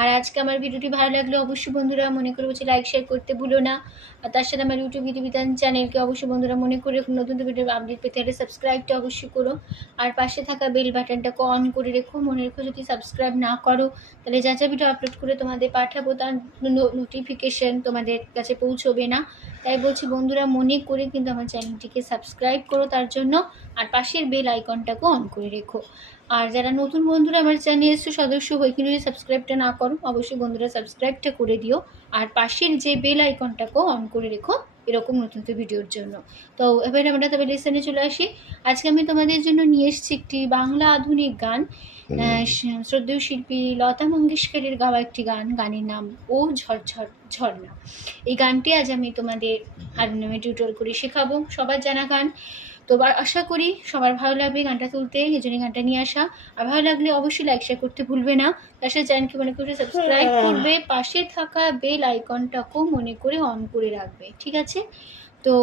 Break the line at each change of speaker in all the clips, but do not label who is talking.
আর আজকে আমার ভিডিওটি ভালো লাগলে অবশ্যই বন্ধুরা মনে করে বলছে লাইক শেয়ার করতে ভুলো না। আর তার সাথে আমার ইউটিউব গীতবিতান চ্যানেলকে অবশ্যই বন্ধুরা মনে করে নতুন ভিডিও আপডেট পেতে হলে সাবস্ক্রাইবটা অবশ্যই করো। আর পাশে থাকা বেল বাটনটাকে অন করে রেখো, মনে রেখো যদি সাবস্ক্রাইব না করো, তাহলে যা যা ভিডিও আপলোড করে তোমাদের পাঠাবো, তার নোটিফিকেশন তোমাদের কাছে পৌঁছবে না। তাই বলছি বন্ধুরা মনে করে কিন্তু আমার চ্যানেলটিকে সাবস্ক্রাইব করো তার জন্য। আর পাশের বেল আইকনটাকে অন করে রেখো। আর যারা নতুন বন্ধুরা আমার চ্যানেল এসে সদস্য হয়ে কিন্তু যদি সাবস্ক্রাইবটা না করো অবশ্যই বন্ধুরা সাবস্ক্রাইবটা করে দিও। আর পাশের যে বেল আইকনটাকেও অন করে রেখো এরকম নতুন নতুন ভিডিওর জন্য। তো এবারে আমরা তবে লেসনে চলে আসি। আজকে আমি তোমাদের জন্য নিয়ে এসেছি একটি বাংলা আধুনিক গান। শ্রদ্ধেয় শিল্পী লতা মঙ্গেশকরের গাওয়া একটি গান গানের নাম ও ঝরঝর ঝর্ণা। এই গানটি আজ আমি তোমাদের হারমোনিয়ামে টিউটোর করে শেখাবো। সবার জানা গান। তো আশা করি সবার ভালো লাগবে গানটা তুলতে এই জন্য গানটা নিয়ে আসা। আর ভালো লাগলে অবশ্যই লাইক শেয়ার করতে ভুলবে না। তার সাথে চ্যানেলকে মনে করে সাবস্ক্রাইব করবে পাশে থাকা বেল আইকনটাকেও মনে করে অন করে রাখবে ঠিক আছে? তো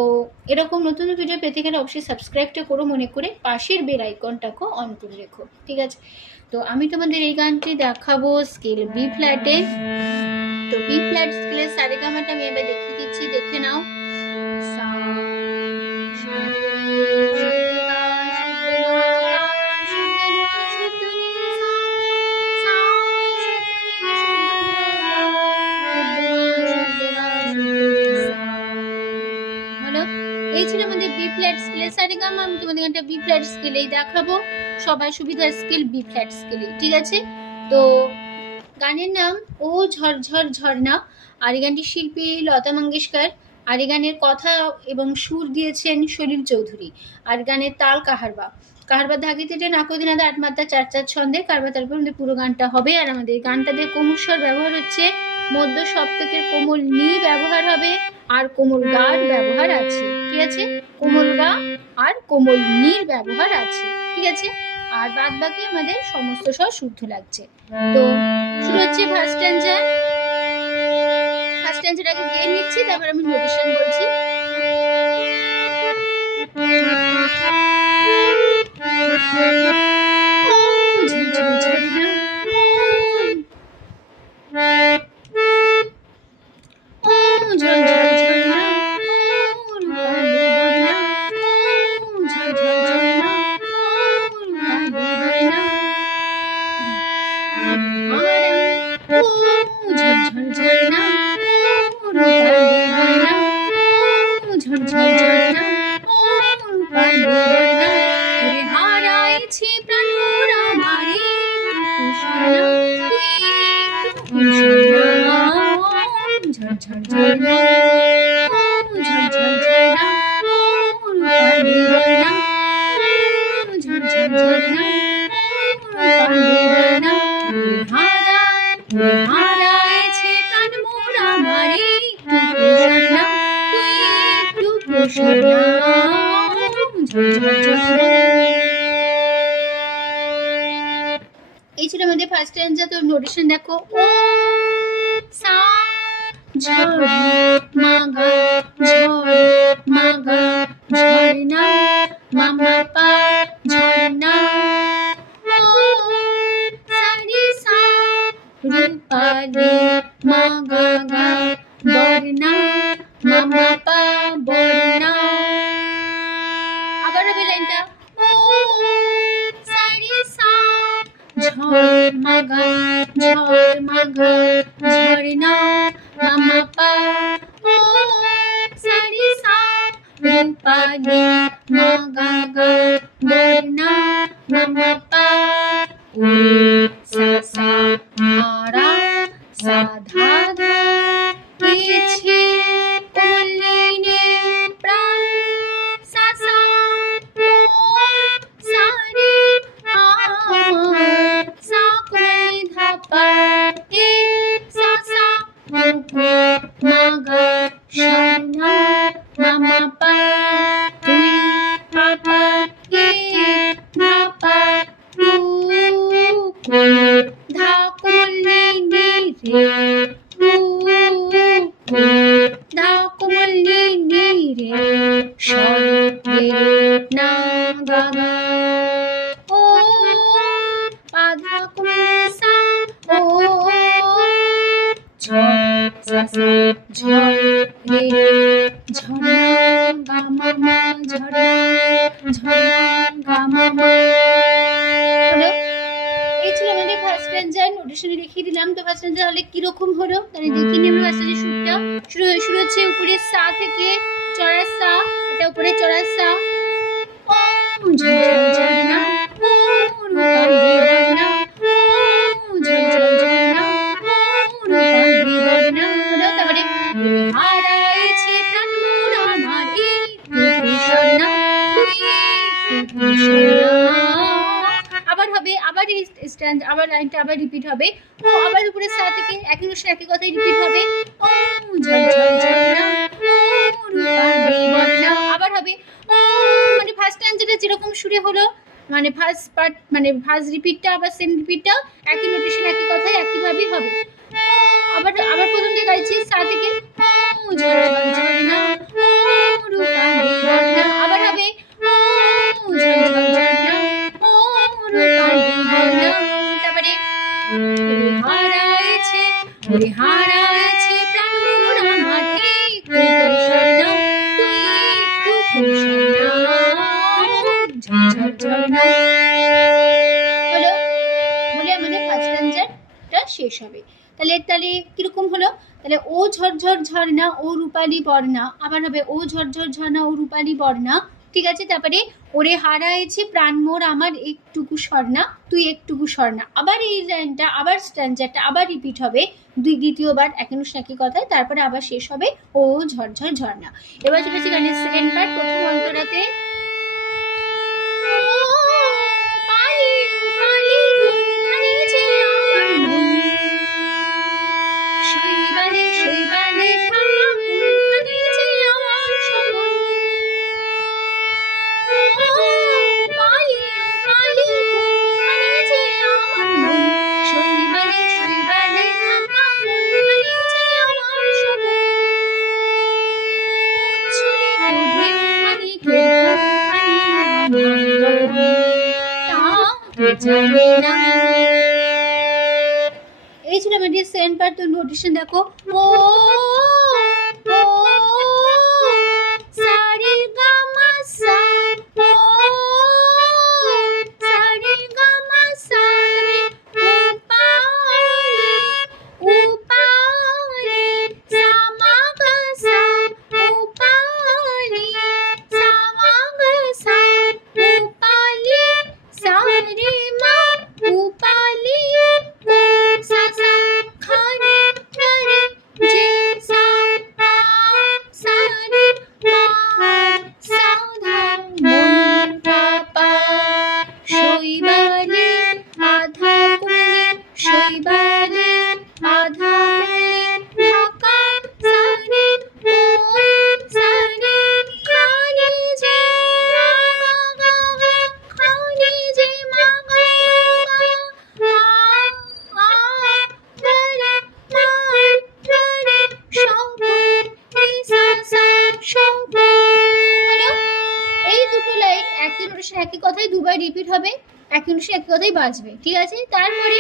এরকম নতুন নতুন ভিডিও পেতে গেলে অবশ্যই সাবস্ক্রাইবটা করো মনে করে পাশের বেল আইকনটাকেও অন করে রেখো ঠিক আছে? তো আমি তোমাদের এই গানটি দেখাবো স্কেল বি ফ্ল্যাটে তো বি ফ্ল্যাট স্কেলের সারেগামাটা আমি এবার দেখিয়ে দিচ্ছি দেখে নাও। এই ছিল আমাদের বি ফ্ল্যাট স্কেলের সারেগামা আমি তোমাদের গানটা বি ফ্ল্যাট স্কেলেই দেখাবো। সবার সুবিধার স্কেল বি ফ্ল্যাট স্কেলে ঠিক আছে? তো গানের নাম ও ঝরঝর ঝর্ণা, আর এই গানটির শিল্পী লতা মঙ্গেশকর, আর এই গানের কথা এবং সুর দিয়েছেন সলিল চৌধুরী, আর গানের তাল কাহারবা। কাহারবা ধাগি থেকে নাকদিনাদা আট মাত্রা চার চার ছন্দে কারবা তারপর আমাদের পুরো গানটা হবে, আর আমাদের গানটাতে কোমস্বর ব্যবহার হচ্ছে, মধ্য সপ্তকের কোমল নি ব্যবহার হবে আর কোমল গার ব্যবহার আছে ঠিক আছে? কোমল গা আর কোমল নির ব্যবহার আছে ঠিক আছে? আর বাদ বাকি আমাদের সমস্ত স্বর শুদ্ধ লাগছে। তো শুরু হচ্ছে ফার্স্ট স্ট্যান্ডার ফার্স্ট স্ট্যান্ডারটাকে গিয়ে নিচ্ছি তারপর আমি নোটেশন বলছি। হারাইছি ফার্স্ট নোটিশন দেখো। সা রূপালি সা ঝড় রে ঝর্ণা গা মা মা ঝর্ণা ঝর্ণা গা মা মা হলো এই ছিল আমাদের ফার্স্ট স্ট্যান্ডার নোটেশনে দেখিয়ে দিলাম তো ফার্স্ট স্ট্যান্ডার তাহলে কীরকম হলো তাহলে দেখিয়ে নিই আমরা ফার্স্ট শুটটা শুরু হয়ে শুরু হচ্ছে উপরে সা থেকে চড়ার সা এটা উপরে চড়ার সা ও ঝড় ঝর্ণা ও রূপালি স্ট্যান্ড আবার লাইনটা আবার রিপিট হবে। ও আবার উপরে সা থেকে একই অনুসারে একই কথাই রিপিট হবে। ও আবার হবে। ও মানে ফার্স্ট যেটা যেরকম সুরে হলো মানে ফার্স্ট পার্ট মানে ফার্স্ট রিপিটটা আবার সেম রিপিটটা একই নোটেশন একই কথাই, একইভাবেই হবে। ফার্স্ট স্ট্যান্ডারটা শেষ হবে। তাহলে তাহলে কীরকম হলো? তাহলে ও ঝরঝর ঝর্ণা ও রূপালি বর্ণা আবার হবে ও ঝরঝর ঝর্ণা ও রূপালি বর্ণা ঠিক আছে? তারপরে ওরে হারাইছে প্রাণ মোর আমার একটুকু স্বর্ণা তুই একটুকু স্বর্ণা আবার এই লাইনটা আবার স্ট্যান্ডারটা আবার রিপিট হবে দুই দ্বিতীয়বার এক অনুষ্ঠ একই কথায় তারপরে আবার শেষ হবে ও ঝরঝর ঝর্ণা এবার চলেছে গানের সেকেন্ড পার্ট প্রথম অন্তরাতে। তা না এই ছিল আমাদের সেকেন্ড পার্ট তো নোটিশন দেখো ও ও সারি গামা সা কথাই বাজবে ঠিক আছে? তারপরে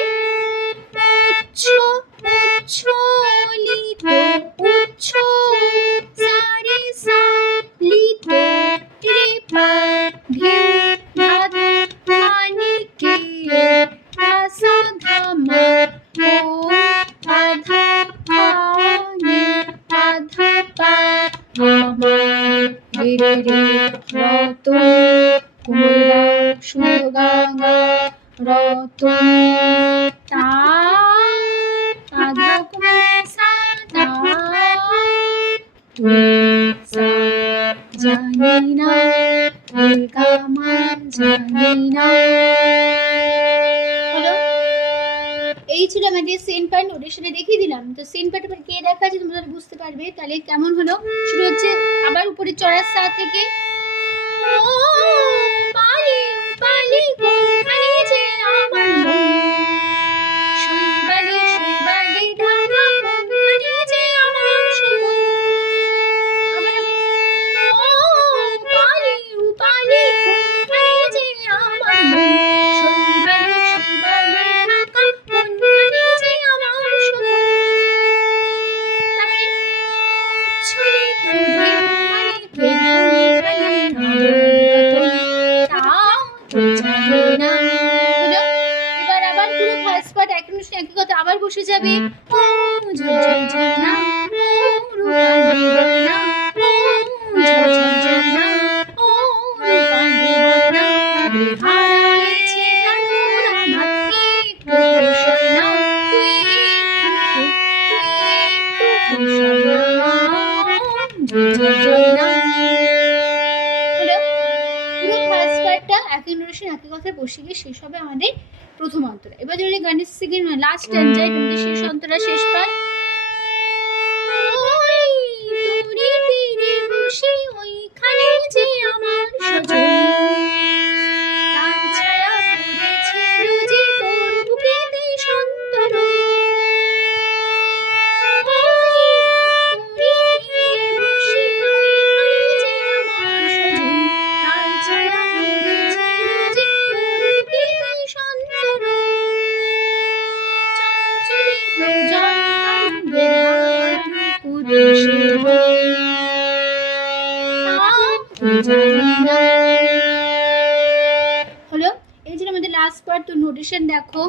জানি না জানি না এই ছিল আমাদের সেন পার্ট নোটেশনে দেখিয়ে দিলাম তো সেন পার্ট এবার কে দেখা আছে তোমরা বুঝতে পারবে তাহলে কেমন হলো শুরু হচ্ছে আবার উপরে চড়ার সা থেকে পালি পালি কোনখানে যে আমার লাস্ট তোমাদের শেষ শেষ হলো এই যে আমাদের লাস্ট পার্ট তো নোটিশন দেখো।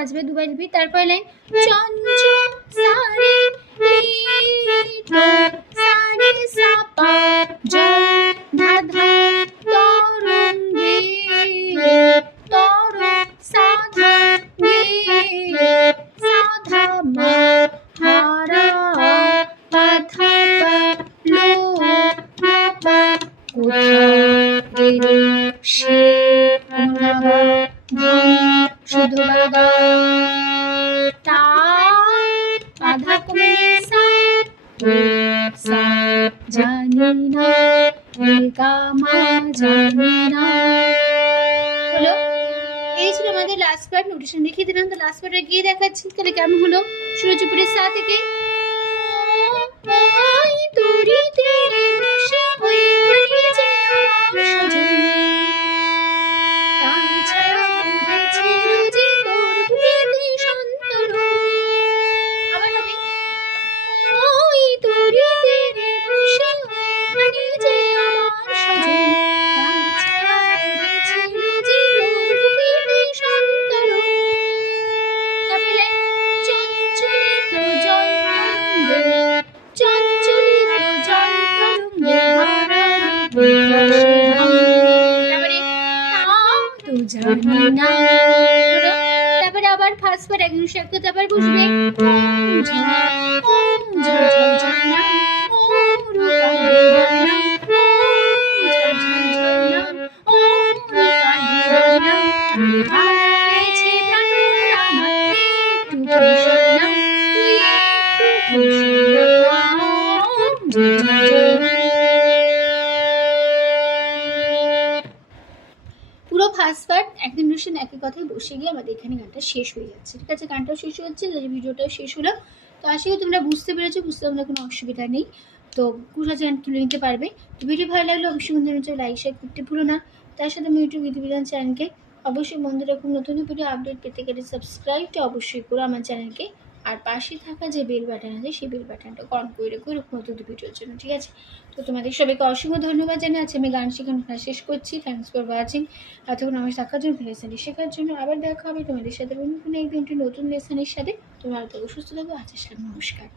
বাজবে দুবার রিপিট তারপর লাইন হলো? এই ছিল আমাদের লাস্ট পার্ট নোটিশন দেখিয়ে দিলাম। তো লাস্ট পার্টে গিয়ে দেখাচ্ছি। তাহলে কেমন হলো? সুরজপুরের সা থেকে তোরি তীরে ফার্স্ট বার এক কথায় বসে গিয়ে আমাদের এখানে গানটা শেষ হয়ে যাচ্ছে। ঠিক আছে? গানটাও শেষ হচ্ছে ভিডিওটাও শেষ হলো। তো আশা করি তোমরা বুঝতে পেরেছ, বুঝতে আমাদের কোনো অসুবিধা নেই। তো কুড়া চ্যানেল তুলে নিতে পারবে? ভিডিও ভালো লাগলে অবশ্যই বন্ধুরা হচ্ছে লাইক শেয়ার করতে ভুলো না। তার সাথে আমি ইউটিউব বিধিবিধান চ্যানেলকে অবশ্যই বন্ধুরা খুব নতুন ভিডিও আপডেট পেতে গেলে সাবস্ক্রাইবটা অবশ্যই করো আমার চ্যানেলকে আর পাশে থাকা যে বেল বাটন আছে, সেই বেল বাটনটা অন করে রেখো, এরকম নতুন ভিডিওর জন্য, ঠিক আছে? তো তোমাদের সবাইকে অসংখ্য ধন্যবাদ জানাই আছে আমি গান শেখানো শেষ করছি। থ্যাংকস ফর ওয়াচিং এতক্ষণ আমার থাকার জন্য লেসানি শেখার জন্য আবার দেখা হবে তোমাদের সাথে অন্য কোনো একদিন নতুন লেসনের সাথে। তোমরা থাকো, সুস্থ থাকো আচ্ছা নমস্কার।